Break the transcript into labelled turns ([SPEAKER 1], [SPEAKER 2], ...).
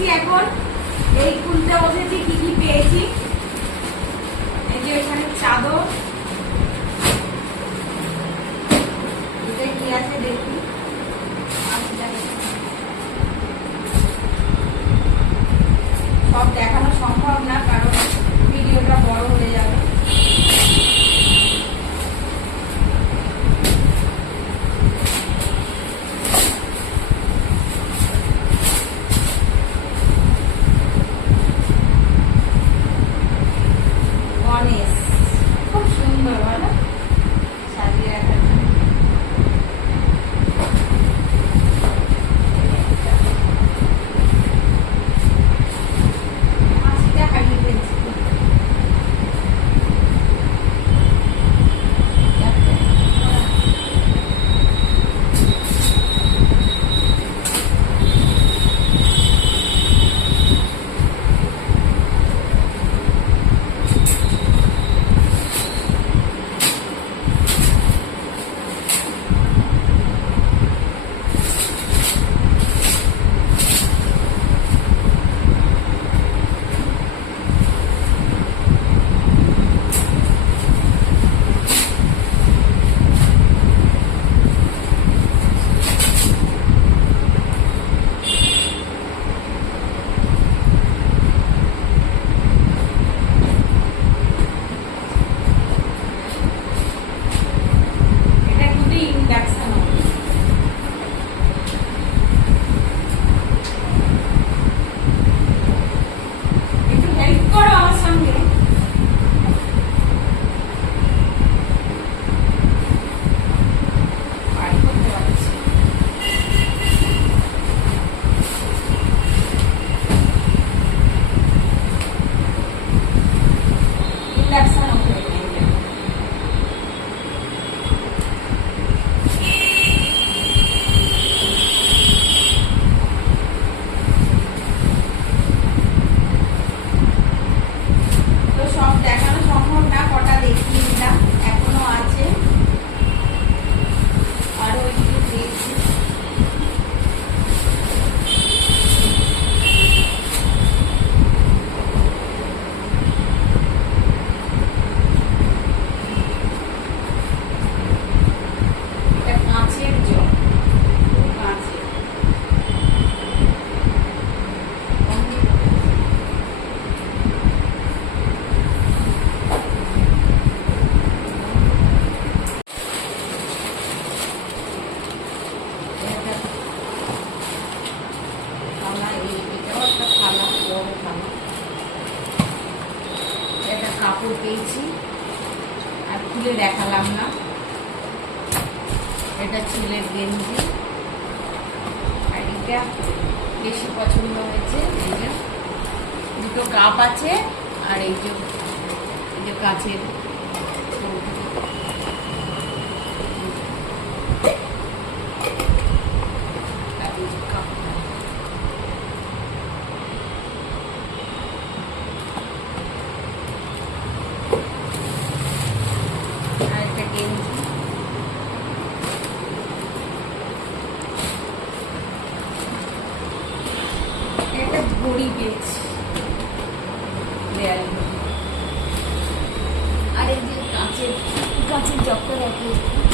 [SPEAKER 1] বসেছি এখন এই খুলতে বসেছি কি কি পেয়েছি। এই যে এখানে চাদর। কি আছে? সব দেখানো সম্ভব না, কারণ ভিডিওটা বড় হয়ে যাবে। কাপড় পেয়েছি। আর খুলে দেখালাম না। এটা ছেলের গেঞ্জি। আর এটা বেশি পছন্দ হয়েছে, এই যে দুটো কাপ আছে, আর এই যে এই যে কাছের ঘড়ি পেয়েছি দেয়াল। আর এই যে কাঁচের কাঁচের জগটা দেখো